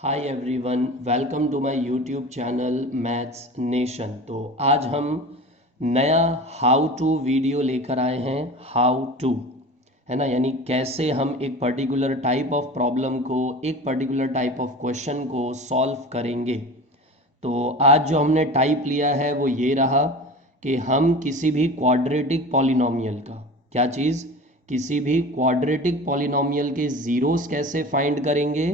Hi everyone, welcome to my YouTube channel maths nation. तो आज हम नया हाउ टू वीडियो लेकर आए हैं। हाउ टू है ना, यानी कैसे हम एक पर्टिकुलर टाइप ऑफ प्रॉब्लम को, एक पर्टिकुलर टाइप ऑफ क्वेश्चन को सॉल्व करेंगे। तो आज जो हमने टाइप लिया है वो ये रहा कि हम किसी भी क्वाड्रेटिक पॉलिनोमियल का, क्या चीज़, किसी भी क्वाड्रेटिक पॉलिनोमियल के ज़ीरोस कैसे फाइंड करेंगे,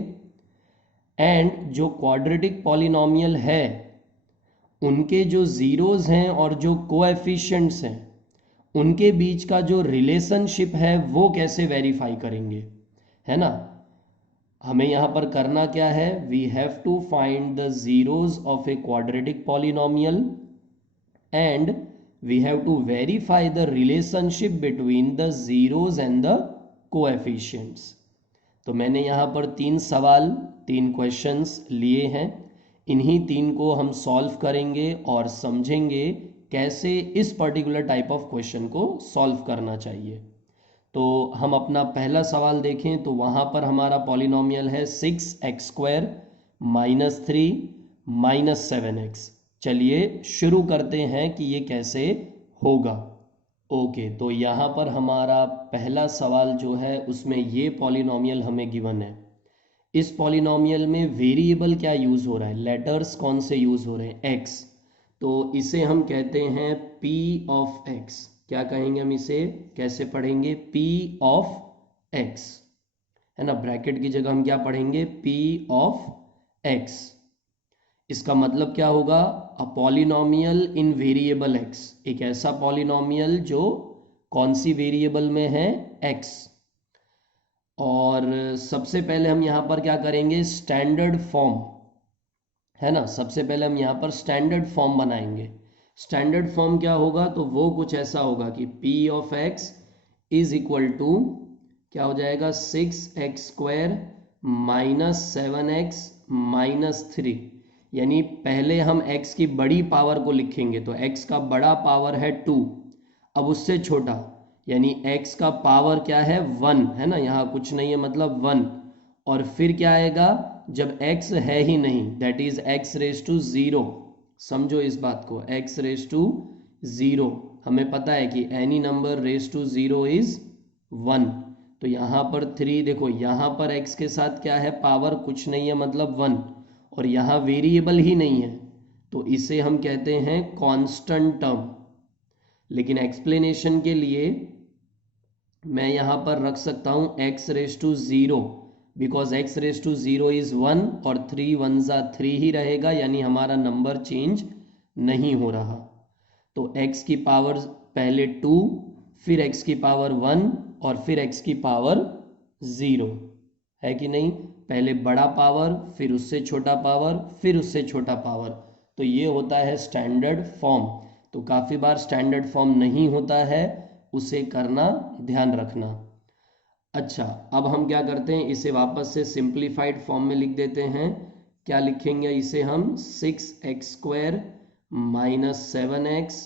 एंड जो क्वाड्रेटिक पॉलिनोमियल है उनके जो ज़ीरोज़ हैं और जो कोएफिशिएंट्स हैं उनके बीच का जो रिलेशनशिप है वो कैसे वेरीफाई करेंगे, है ना। हमें यहाँ पर करना क्या है, we have to find the zeros of a quadratic polynomial and we have to verify the relationship between the zeros and the coefficients. तो मैंने यहाँ पर तीन सवाल, तीन क्वेश्चंस लिए हैं। इन्हीं तीन को हम सॉल्व करेंगे और समझेंगे कैसे इस पर्टिकुलर टाइप ऑफ क्वेश्चन को सॉल्व करना चाहिए। तो हम अपना पहला सवाल देखें तो वहाँ पर हमारा पॉलिनोमियल है 6x² - 3 - 7x। चलिए शुरू करते हैं कि ये कैसे होगा। ओके, तो यहाँ पर हमारा पहला सवाल जो है उसमें ये पॉलिनोमियल हमें गिवन है। इस पॉलिनोमियल में वेरिएबल क्या यूज़ हो रहा है, लेटर्स कौन से यूज़ हो रहे हैं, x। तो इसे हम कहते हैं p ऑफ x। क्या कहेंगे हम इसे, कैसे पढ़ेंगे, p ऑफ x, है ना। ब्रैकेट की जगह हम क्या पढ़ेंगे, p ऑफ x। इसका मतलब क्या होगा, a polynomial in variable x, एक ऐसा पॉलिनोमियल जो कौन सी वेरिएबल में है, x। और सबसे पहले हम यहाँ पर क्या करेंगे, स्टैंडर्ड फॉर्म, है ना। सबसे पहले हम यहाँ पर स्टैंडर्ड फॉर्म बनाएंगे। स्टैंडर्ड फॉर्म क्या होगा, तो वो कुछ ऐसा होगा कि p of x is equal to क्या हो जाएगा, 6x² - 7x - 3। यानी पहले हम x की बड़ी पावर को लिखेंगे, तो x का बड़ा पावर है 2, अब उससे छोटा यानी x का पावर क्या है 1, है ना, यहाँ कुछ नहीं है मतलब 1। और फिर क्या आएगा, जब x है ही नहीं, दैट इज x⁻0। समझो इस बात को, x⁻0। हमें पता है कि any number raise to 0 is 1। तो यहाँ पर 3, देखो यहाँ पर x के साथ क्या है, पावर कुछ नहीं है मतलब 1, और यहाँ वेरिएबल ही नहीं है, तो इसे हम कहते हैं कांस्टेंट टर्म। लेकिन एक्सप्लेनेशन के लिए मैं यहाँ पर रख सकता हूँ x⁻0, बिकॉज x⁻0 इज 1 और 3 1 ज़ा 3 ही रहेगा, यानी हमारा नंबर चेंज नहीं हो रहा। तो x की पावर पहले 2, फिर x की पावर 1 और फिर x की पावर 0, है कि नहीं। पहले बड़ा पावर, फिर उससे छोटा पावर, फिर उससे छोटा पावर। तो ये होता है स्टैंडर्ड फॉर्म। तो काफ़ी बार स्टैंडर्ड फॉर्म नहीं होता है, उसे करना ध्यान रखना। अच्छा, अब हम क्या करते हैं, इसे वापस से सिंप्लीफाइड फॉर्म में लिख देते हैं। क्या लिखेंगे इसे हम, 6x² - 7x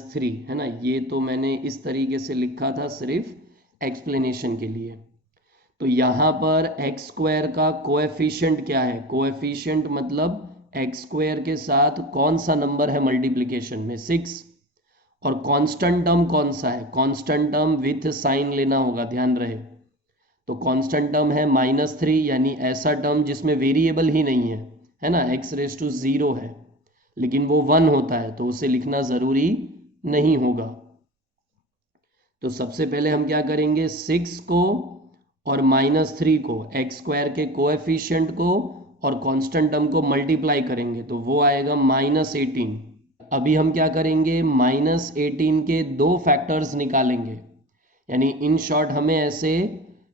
- 3, है ना। ये तो मैंने इस तरीके से लिखा था सिर्फ एक्सप्लेनेशन के लिए। तो यहाँ पर x² का कोएफिशिएंट क्या है, कोएफिशिएंट मतलब x² के साथ कौन सा नंबर है मल्टीप्लिकेशन में, 6। और कांस्टेंट टर्म कौन सा है, कांस्टेंट टर्म विथ साइन लेना होगा, ध्यान रहे। तो कांस्टेंट टर्म है -3, यानी ऐसा टर्म जिसमें वेरिएबल ही नहीं है ना। x⁻0 है लेकिन वो 1 होता है, तो उसे लिखना ज़रूरी नहीं होगा। तो सबसे पहले हम क्या करेंगे, 6 को और -3 को, x² के कोएफिशिएंट को और कांस्टेंट टर्म को मल्टीप्लाई करेंगे, तो वो आएगा -18। अभी हम क्या करेंगे, -18 के दो फैक्टर्स निकालेंगे। यानी इन शॉर्ट हमें ऐसे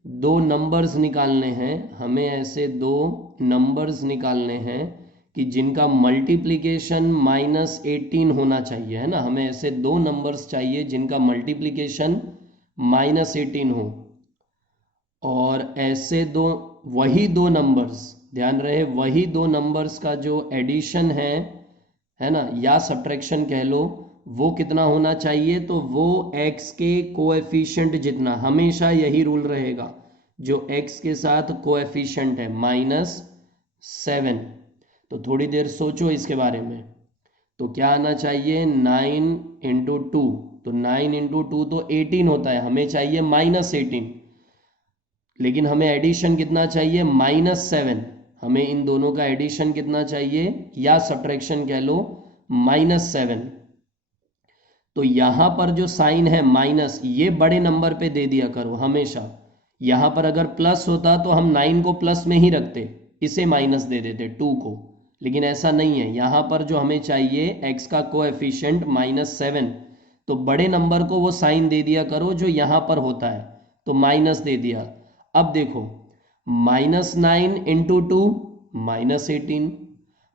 दो नंबर्स निकालने हैं, हमें ऐसे दो नंबर्स निकालने हैं कि जिनका मल्टीप्लिकेशन -18 होना चाहिए, है ना। हमें ऐसे दो नंबर्स चाहिए जिनका मल्टीप्लिकेशन -18 हो। और ऐसे दो, वही दो नंबर्स, ध्यान रहे, वही दो नंबर्स का जो एडिशन है ना, या सब्ट्रैक्शन कह लो, वो कितना होना चाहिए, तो वो x के कोएफिशिएंट जितना। हमेशा यही रूल रहेगा, जो x के साथ कोएफिशिएंट है 7। तो थोड़ी देर सोचो इसके बारे में। तो क्या आना चाहिए, 9 × 2, तो 9 × 2 तो 18 होता है, हमें चाहिए -18, लेकिन हमें एडिशन कितना चाहिए, -7। हमें इन दोनों का एडिशन कितना चाहिए या सब्ट्रैक्शन कह लो, -7। तो यहां पर जो साइन है माइनस, ये बड़े नंबर पे दे दिया करो हमेशा। यहां पर अगर प्लस होता तो हम 9 को प्लस में ही रखते, इसे माइनस दे देते 2 को, लेकिन ऐसा नहीं है। यहां पर जो हमें चाहिए x का कोएफिशिएंट -7, तो बड़े नंबर को वो साइन दे दिया करो जो यहां पर होता है, तो माइनस दे दिया। अब देखो, -9 × 2 -18,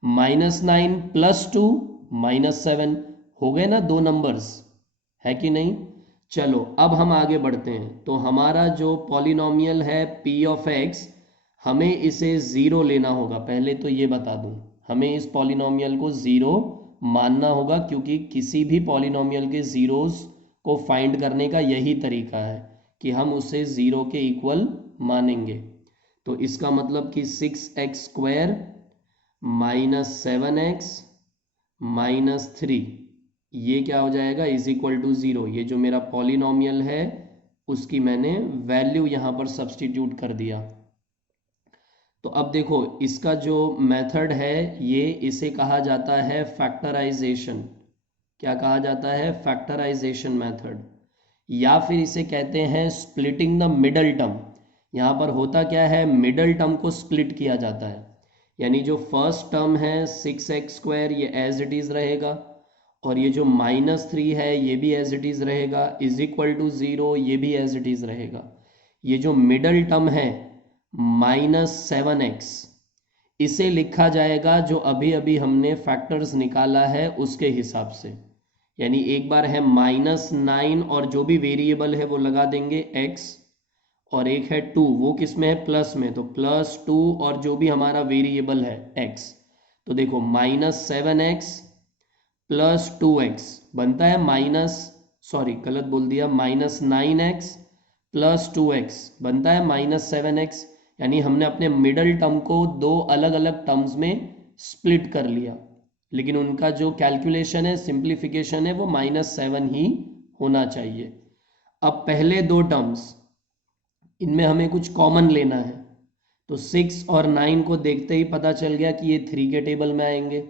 -9 + 2 -7, हो गए ना दो नंबर्स, है कि नहीं। चलो अब हम आगे बढ़ते हैं। तो हमारा जो पॉलिनोमियल है p ऑफ x, हमें इसे 0 लेना होगा। पहले तो ये बता दूं, हमें इस पॉलिनोमियल को 0 मानना होगा, क्योंकि किसी भी पॉलिनोमियल के जीरोस को फाइंड करने का यही तरीका है कि हम उसे 0 के इक्वल मानेंगे। तो इसका मतलब कि 6x² -7x -3, ये क्या हो जाएगा, =0। ये जो मेरा पॉलिनोमियल है उसकी मैंने वैल्यू यहां पर सब्स्टिट्यूट कर दिया। तो अब देखो, इसका जो मेथड है ये, इसे कहा जाता है फैक्टराइजेशन। क्या कहा जाता है, फैक्टराइजेशन मेथड, या फिर इसे कहते हैं स्प्लिटिंग द मिडल टर्म। यहाँ पर होता क्या है, मिडल टर्म को स्प्लिट किया जाता है, यानी जो फर्स्ट टर्म है 6x² ये एज इट इज रहेगा, और ये जो -3 है ये भी एज इट इज रहेगा, =0 ये भी एज इट इज रहेगा। ये जो मिडल टर्म है -7x, इसे लिखा जाएगा जो अभी अभी हमने फैक्टर्स निकाला है उसके हिसाब से। यानी एक बार है -9 और जो भी वेरिएबल है वो लगा देंगे x, और एक है 2, वो किस में है, प्लस में, तो +2 और जो भी हमारा वेरिएबल है x। तो देखो -7x + 2x बनता है गलत बोल दिया, -9x + 2x बनता है -7x। यानी हमने अपने मिडल टर्म को दो अलग अलग टर्म्स में स्प्लिट कर लिया, लेकिन उनका जो कैलकुलेशन है, सिंप्लीफिकेशन है, वो -7 ही होना चाहिए। अब पहले दो टर्म्स, इनमें हमें कुछ कॉमन लेना है। तो 6 और 9 को देखते ही पता चल गया कि ये 3 के टेबल में आएंगे।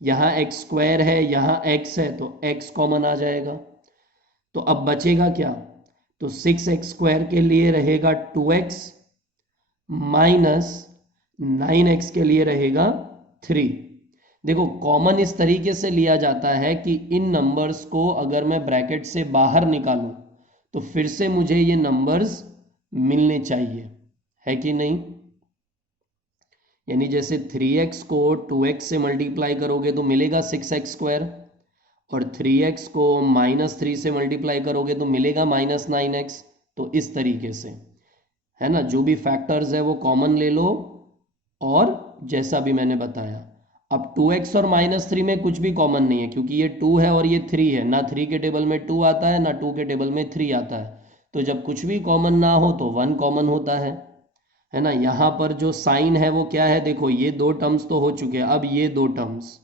यहाँ x² है, यहाँ x है, तो x कॉमन आ जाएगा। तो अब बचेगा क्या, तो 6x² के लिए रहेगा 2x -9x के लिए रहेगा 3। देखो, कॉमन इस तरीके से लिया जाता है कि इन नंबर्स को अगर मैं ब्रैकेट से बाहर निकालूं तो फिर से मुझे ये नंबर्स मिलने चाहिए, है कि नहीं। यानी जैसे 3x को 2x से मल्टीप्लाई करोगे तो मिलेगा 6x², और 3x को -3 से मल्टीप्लाई करोगे तो मिलेगा -9x। तो इस तरीके से, है ना, जो भी फैक्टर्स है वो कॉमन ले लो, और जैसा भी मैंने बताया। अब 2x और -3 में कुछ भी कॉमन नहीं है, क्योंकि ये 2 है और ये 3 है, ना 3 के टेबल में 2 आता है, ना 2 के टेबल में 3 आता है। तो जब कुछ भी कॉमन ना हो तो 1 कॉमन होता है ना। यहाँ पर जो साइन है वो क्या है, देखो ये दो टर्म्स तो हो चुके हैं, अब ये दो टर्म्स,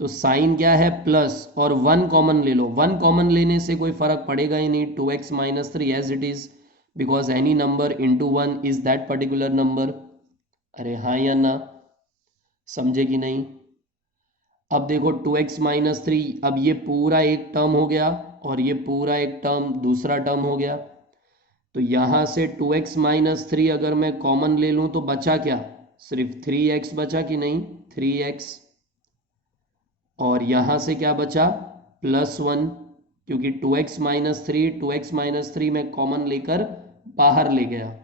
तो साइन क्या है, प्लस, और 1 कॉमन ले लो। 1 कॉमन लेने से कोई फर्क पड़ेगा ही नहीं, 2x - 3 as it is, because any number into 1 is that particular number. अरे हाँ या ना, समझे कि नहीं। अब देखो 2x - 3, अब ये पूरा एक टर्म हो गया और ये पूरा एक टर्म दूसरा टर्म हो गया। तो यहां से 2x - 3 अगर मैं कॉमन ले लूं तो बचा क्या, सिर्फ 3x बचा कि नहीं, 3x। और यहां से क्या बचा, +1, क्योंकि 2x - 3 में कॉमन लेकर बाहर ले गया,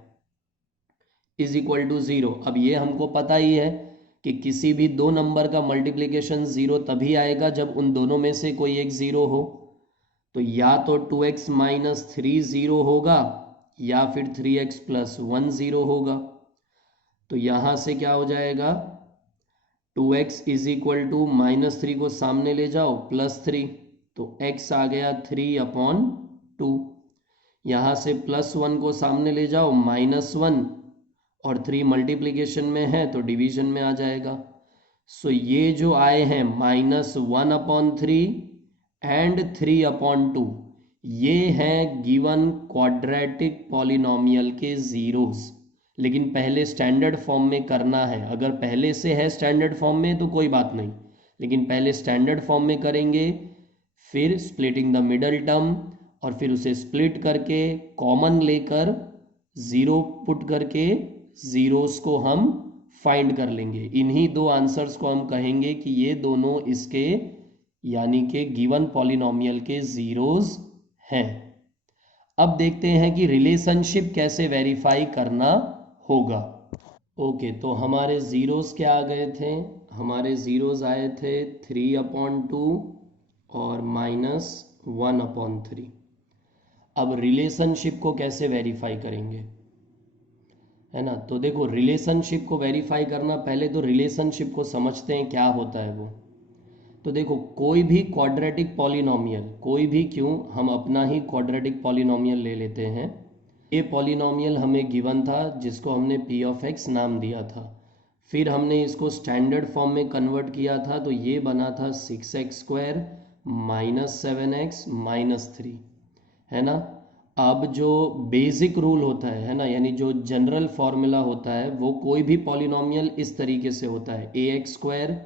=0। अब ये हमको पता ही है कि किसी भी दो नंबर का मल्टीप्लिकेशन 0 तभी आएगा जब उन दोनों में से कोई एक 0 हो। तो या तो 2x - 3 0 होगा, या फिर 3x + 1 0 होगा। तो यहां से क्या हो जाएगा, 2x =-3 को सामने ले जाओ, +3, तो x आ गया 3/2। यहां से +1 को सामने ले जाओ, -1, और 3 मल्टीप्लीकेशन में है तो डिवीजन में आ जाएगा। सो ये जो आए हैं -1/3 एंड 3/2, ये हैं गिवन क्वाड्रेटिक पॉलिनोमियल के जीरोस। लेकिन पहले स्टैंडर्ड फॉर्म में करना है। अगर पहले से है स्टैंडर्ड फॉर्म में तो कोई बात नहीं, लेकिन पहले स्टैंडर्ड फॉर्म में करेंगे, फिर स्प्लिटिंग द मिडल टर्म, और फिर उसे स्प्लिट करके कॉमन लेकर ज़ीरो पुट करके ज़ीरोस को हम फाइंड कर लेंगे। इन्हीं दो आंसर्स को हम कहेंगे कि ये दोनों इसके यानी कि गिवन पॉलिनोमियल के ज़ीरोस हैं। अब देखते हैं कि रिलेशनशिप कैसे वेरीफाई करना होगा। ओके, तो हमारे ज़ीरोस क्या आ गए थे? हमारे ज़ीरोस आए थे 3/2 और -1/3। अब रिलेशनशिप को कैसे वेरीफाई करेंगे, है ना? तो देखो, रिलेशनशिप को वेरीफाई करना, पहले तो रिलेशनशिप को समझते हैं क्या होता है वो। तो देखो, कोई भी क्वाड्रेटिक पॉलिनोमियल, कोई भी क्यों, हम अपना ही क्वाड्रेटिक पॉलिनोमियल ले लेते हैं। ये पॉलिनोमियल हमें गिवन था जिसको हमने p ऑफ x नाम दिया था। फिर हमने इसको स्टैंडर्ड फॉर्म में कन्वर्ट किया था, तो ये बना था 6x² - 7x - 3, है ना? अब जो बेसिक रूल होता है ना, यानी जो जनरल फॉर्मूला होता है, वो कोई भी पॉलिनोमियल इस तरीके से होता है: ax²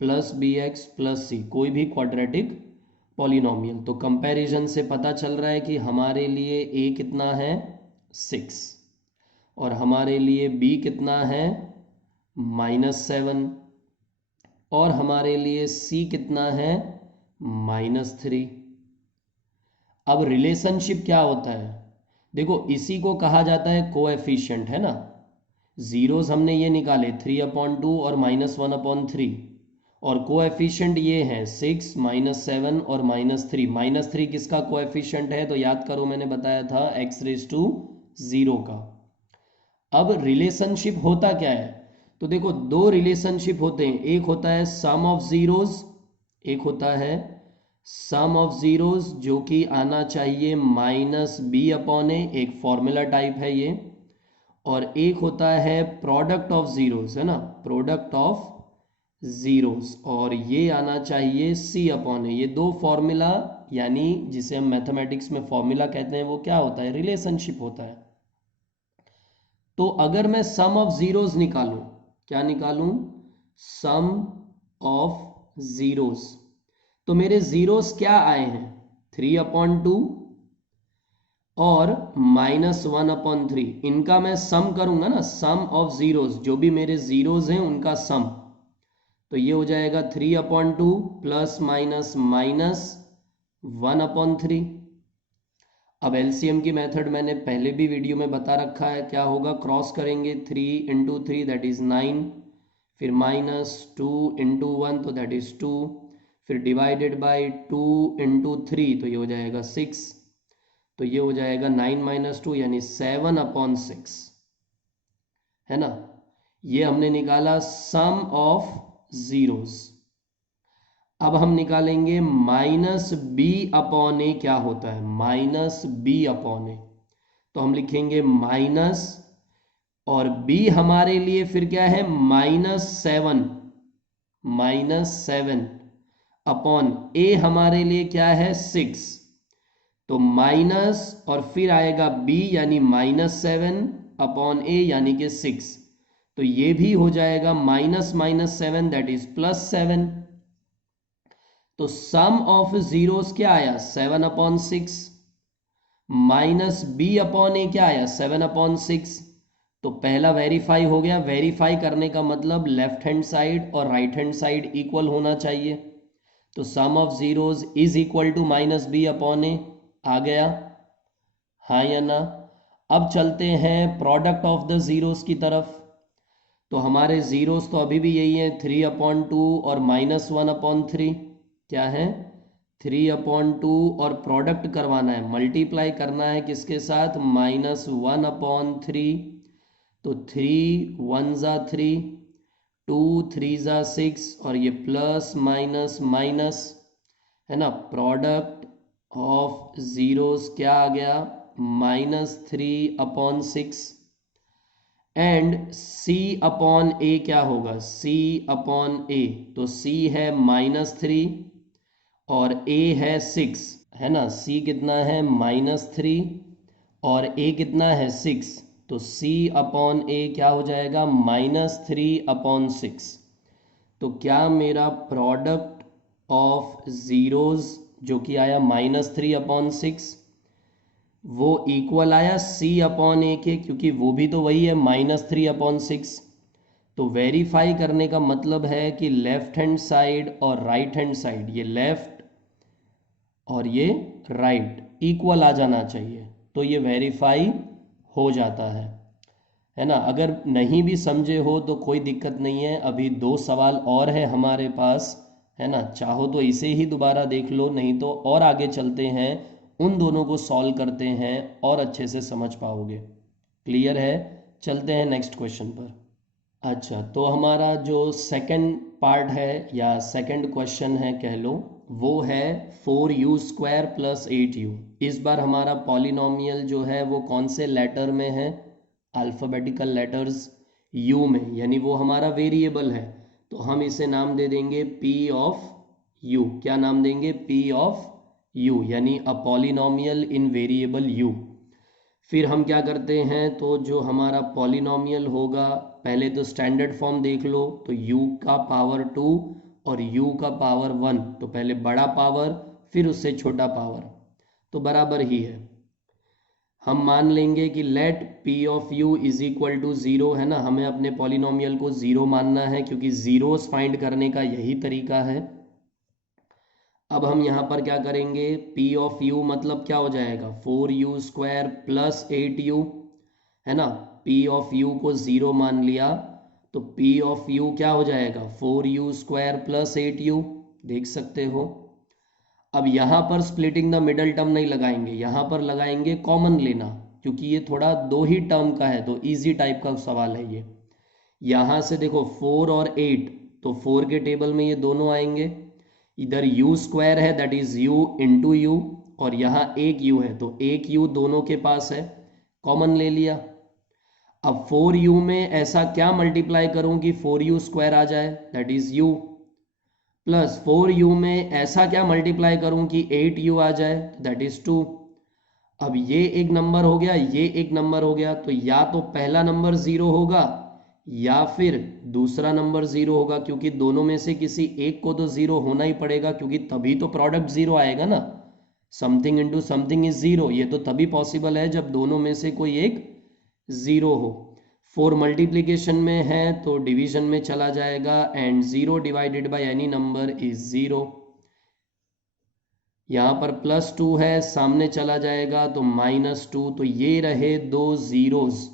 + bx + c, कोई भी क्वाड्रेटिक पॉलिनोमियल। तो कंपैरिजन से पता चल रहा है कि हमारे लिए a कितना है, 6, और हमारे लिए b कितना है, -7, और हमारे लिए c कितना है, -3। अब रिलेशनशिप क्या होता है? देखो, इसी को कहा जाता है कोएफिशिएंट, है ना? जीरोस हमने ये निकाले 3/2 और -1/3, और कोएफिशिएंट ये है 6, -7 और -3। -3 किसका कोएफिशिएंट है? तो याद करो, मैंने बताया था x⁻0 का। अब रिलेशनशिप होता क्या है? तो देखो, दो रिलेशनशिप होते हैं। एक होता है सम ऑफ जीरोस, एक होता है सम ऑफ जीरोस, जो कि आना चाहिए -b/a, एक फॉर्मूला टाइप है ये। और एक होता है प्रोडक्ट ऑफ जीरोस, है ना, प्रोडक्ट ऑफ जीरोस, और ये आना चाहिए c/a। ये दो फॉर्मूला, यानी जिसे हम मैथमेटिक्स में फॉर्मूला कहते हैं, वो क्या होता है? रिलेशनशिप होता है। तो अगर मैं सम ऑफ जीरोस निकालूं, क्या निकालूं? सम ऑफ जीरोस, तो मेरे जीरोस क्या आए हैं? 3/2 और -1/3। इनका मैं सम करूंगा ना, सम ऑफ जीरोस, जो भी मेरे जीरोस हैं उनका सम, तो ये हो जाएगा 3/2 ± -1/3। अब एलसीएम की मेथड मैंने पहले भी वीडियो में बता रखा है, क्या होगा? क्रॉस करेंगे, 3 × 3 दैट इज 9, फिर -2 × 1 तो दैट इज 2, फिर डिवाइडेड बाय 2 × 3 तो ये हो जाएगा 6, तो ये हो जाएगा 9 - 2 यानी 7/6, है ना? ये हमने निकाला सम ऑफ जीरोस। अब हम निकालेंगे -b/a क्या होता है? -b/a, तो हम लिखेंगे माइनस, और b हमारे लिए फिर क्या है? -7, -7 अपॉन a हमारे लिए क्या है? 6, तो माइनस और फिर आएगा b यानी -7/a यानी कि 6, तो ये भी हो जाएगा -7 दैट इज +7। तो सम ऑफ जीरोस क्या आया? 7/6, -b/a क्या आया? 7/6। तो पहला वेरीफाई हो गया। वेरीफाई करने का मतलब लेफ्ट हैंड साइड और राइट हैंड साइड इक्वल होना चाहिए। तो sum of zeros is equal to -b/a आ गया, हाँ या ना? अब चलते हैं प्रोडक्ट ऑफ द जीरोस की तरफ। तो हमारे जीरोस तो अभी भी यही है, 3/2 और -1/3। क्या है? 3/2, और प्रोडक्ट करवाना है, मल्टीप्लाई करना है किसके साथ? -1/3। तो 3 1 ज़ा 3, 2 3 ज़ा 6, और ये प्लस माइनस माइनस, है ना? प्रोडक्ट ऑफ जीरोस क्या आ गया? -3/6। एंड c अपॉन ए क्या होगा, c अपॉन ए, तो c है -3 और a है 6, है ना। c कितना है -3 और a कितना है 6, तो c अपॉन ए क्या हो जाएगा -3/6। तो क्या मेरा प्रोडक्ट ऑफ जीरोज जो कि आया -3/6 वो इक्वल आया c अपॉन ए के, क्योंकि वो भी तो वही है -3/6। तो वेरीफाई करने का मतलब है कि लेफ्ट हैंड साइड और राइट हैंड साइड, ये लेफ्ट और ये राइट इक्वल आ जाना चाहिए, तो ये वेरीफाई हो जाता है ना। अगर नहीं भी समझे हो तो कोई दिक्कत नहीं है, अभी 2 सवाल और है हमारे पास, है ना। चाहो तो इसे ही दोबारा देख लो, नहीं तो और आगे चलते हैं, उन दोनों को सॉल्व करते हैं और अच्छे से समझ पाओगे। क्लियर है? चलते हैं नेक्स्ट क्वेश्चन पर। अच्छा, तो हमारा जो सेकंड पार्ट है या सेकंड क्वेश्चन है कह लो, वो है 4u² + 8u। इस बार हमारा पॉलिनॉमियल जो है वो कौन से लेटर में है, अल्फ़ाबेटिकल लेटर्स u में, यानी वो हमारा वेरिएबल है, तो हम इसे नाम दे देंगे p ऑफ u। क्या नाम देंगे? p ऑफ u, यानी अ पॉलिनॉमियल इन वेरिएबल u। फिर हम क्या करते हैं, तो जो हमारा पॉलिनॉमियल होगा, पहले तो स्टैंडर्ड फॉर्म देख लो, तो u का पावर 2 और u का पावर 1, तो पहले बड़ा पावर फिर उससे छोटा पावर, तो बराबर ही है। हम मान लेंगे कि let p of u is equal to 0, है ना। हमें अपने पॉलिनॉमियल को 0 मानना है, क्योंकि जीरोस फाइंड करने का यही तरीका है। अब हम यहाँ पर क्या करेंगे, p ऑफ u मतलब क्या हो जाएगा 4u² + 8u, है ना। p ऑफ u को 0 मान लिया, तो p ऑफ u क्या हो जाएगा 4u² + 8u, देख सकते हो। अब यहाँ पर स्प्लिटिंग द मिडल टर्म नहीं लगाएंगे, यहाँ पर लगाएंगे कॉमन लेना, क्योंकि ये थोड़ा 2 ही टर्म का है, तो इजी टाइप का सवाल है ये। यहाँ से देखो 4 और 8, तो 4 के टेबल में ये दोनों आएंगे, इधर u² है that is u into you, और यहाँ एक u है तो एक u दोनों के पास है, कॉमन ले लिया। अब 4u में ऐसा क्या मल्टीप्लाई करूं कि 4u² आ जाए, that is u, plus 4u में ऐसा क्या मल्टीप्लाई करूं कि 8u आ जाए, दैट इज 2। अब ये एक नंबर हो गया, ये एक नंबर हो गया, तो या तो पहला नंबर 0 होगा या फिर दूसरा नंबर 0 होगा, क्योंकि दोनों में से किसी एक को तो 0 होना ही पड़ेगा, क्योंकि तभी तो प्रोडक्ट 0 आएगा ना। समथिंग इंटू समथिंग इज 0, ये तो तभी पॉसिबल है जब दोनों में से कोई एक 0 हो। 4 मल्टीप्लीकेशन में है तो डिवीजन में चला जाएगा, and 0 divided by any number is 0। यहाँ पर +2 है, सामने चला जाएगा तो -2, तो ये रहे 2 जीरोज,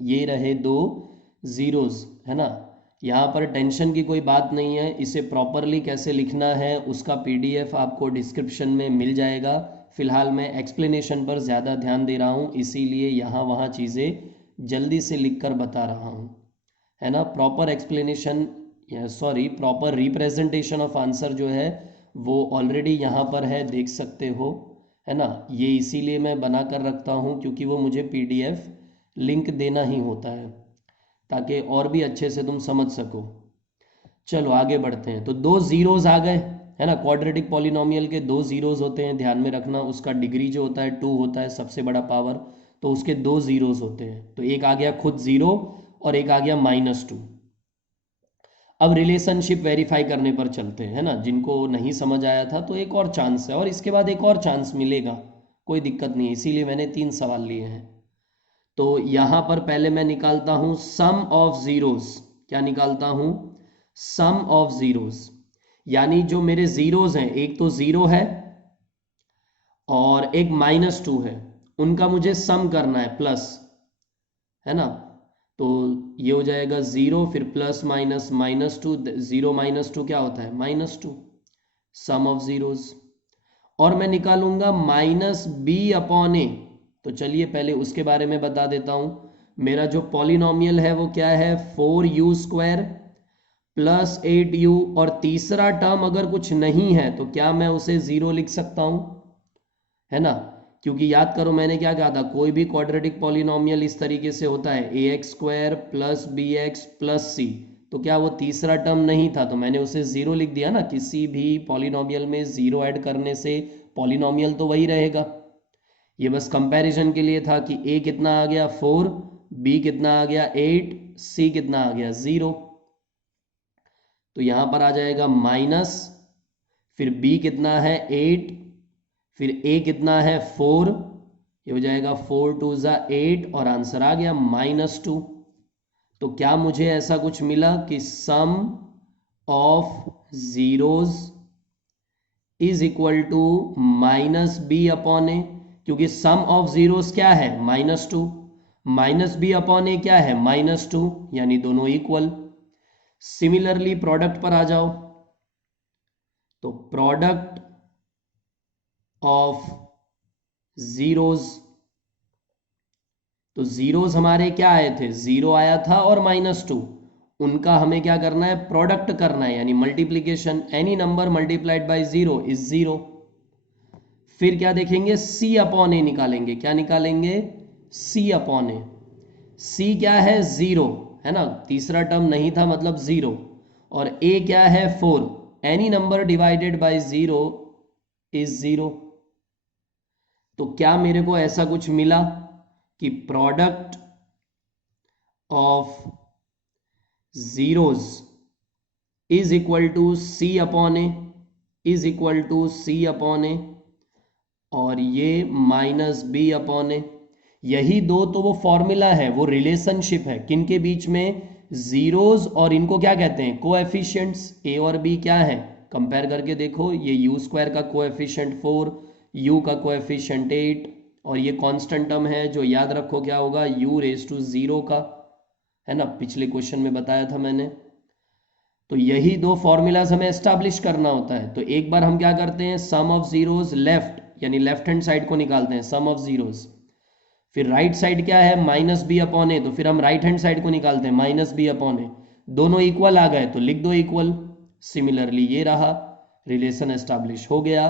ये रहे 2 जीरोज, है ना। यहाँ पर टेंशन की कोई बात नहीं है, इसे प्रॉपरली कैसे लिखना है उसका PDF आपको डिस्क्रिप्शन में मिल जाएगा। फिलहाल मैं एक्सप्लेनेशन पर ज़्यादा ध्यान दे रहा हूँ, इसीलिए यहाँ वहाँ चीज़ें जल्दी से लिख कर बता रहा हूँ, है ना। Proper explanation, sorry proper representation of answer जो है वो ऑलरेडी यहाँ पर है, देख सकते हो, है ना। ये इसीलिए मैं बना कर रखता हूँ क्योंकि वो मुझे PDF लिंक देना ही होता है, ताकि और भी अच्छे से तुम समझ सको। चलो आगे बढ़ते हैं। तो 2 जीरोज आ गए, है ना। क्वाड्रेटिक पॉलिनॉमियल के 2 जीरोज होते हैं, ध्यान में रखना। उसका डिग्री जो होता है 2 होता है, सबसे बड़ा पावर, तो उसके 2 जीरोज होते हैं। तो एक आ गया खुद 0 और एक आ गया -2। अब रिलेशनशिप वेरीफाई करने पर चलते हैं, है ना। जिनको नहीं समझ आया था तो एक और चांस है, और इसके बाद एक और चांस मिलेगा, कोई दिक्कत नहीं, इसीलिए मैंने 3 सवाल लिए हैं। तो यहां पर पहले मैं निकालता हूं सम ऑफ जीरोज। क्या निकालता हूं? सम ऑफ जीरोज, यानी जो मेरे जीरोज हैं, एक तो 0 है और एक -2 है, उनका मुझे सम करना है, प्लस, है ना। तो ये हो जाएगा 0 फिर प्लस माइनस -2, 0 -2 क्या होता है -2, सम ऑफ जीरोज। और मैं निकालूंगा -b/a। तो चलिए पहले उसके बारे में बता देता हूं। मेरा जो पॉलिनॉमियल है वो क्या है 4u² + 8u, और तीसरा टर्म अगर कुछ नहीं है तो क्या मैं उसे 0 लिख सकता हूं, है ना। क्योंकि याद करो मैंने क्या कहा था, कोई भी क्वाड्रेटिक पॉलिनोमियल इस तरीके से होता है ax² + bx + c, तो क्या वो तीसरा टर्म नहीं था, तो मैंने उसे जीरो लिख दिया ना। किसी भी पॉलिनोमियल में जीरो ऐड करने से पॉलिनोमियल तो वही रहेगा। ये बस कंपैरिजन के लिए था कि a कितना आ गया 4, b कितना आ गया 8, c कितना आ गया 0। तो यहां पर आ जाएगा माइनस, फिर b कितना है 8, फिर a कितना है 4, ये हो जाएगा 4 2 ज़ा 8 और आंसर आ गया -2। तो क्या मुझे ऐसा कुछ मिला कि sum of zeros is equal to -b/a, क्योंकि सम ऑफ जीरोज क्या है -2, -b/a क्या है -2, यानी दोनों इक्वल। सिमिलरली प्रोडक्ट पर आ जाओ, तो प्रोडक्ट ऑफ जीरोज, तो जीरोज हमारे क्या आए थे, 0 आया था और -2, उनका हमें क्या करना है, प्रोडक्ट करना है, यानी multiplication. Any number multiplied by 0 is 0। फिर क्या देखेंगे, c/a निकालेंगे। क्या निकालेंगे, c/a। c क्या है 0, है ना, तीसरा टर्म नहीं था मतलब 0, और a क्या है 4। Any number divided by 0 is 0। तो क्या मेरे को ऐसा कुछ मिला कि product of zeros is equal to c/a, is equal to c/a, और ये -b/a। यही दो तो वो फॉर्मूला है, वो रिलेशनशिप है किनके बीच में, जीरोज और इनको क्या कहते हैं, कोएफिशिएंट्स। a और b क्या है, कंपेयर करके देखो, ये u² का कोएफिशिएंट 4, u का कोएफिशिएंट 8, और ये कांस्टेंट टर्म है जो याद रखो क्या होगा, u⁻0 का, है ना, पिछले क्वेश्चन में बताया था मैंने। तो यही दो फॉर्मूलाज हमें एस्टैब्लिश करना होता है। तो एक बार हम क्या करते हैं, सम ऑफ जीरोज लेफ्ट, यानी लेफ्ट हैंड साइड को निकालते हैं, सम ऑफ जीरोज। फिर राइट साइड क्या है, -b/a, तो फिर हम राइट हैंड साइड को निकालते हैं, -b/a। दोनों इक्वल आ गए तो लिख दो इक्वल। सिमिलरली ये रहा, रिलेशन एस्टैब्लिश हो गया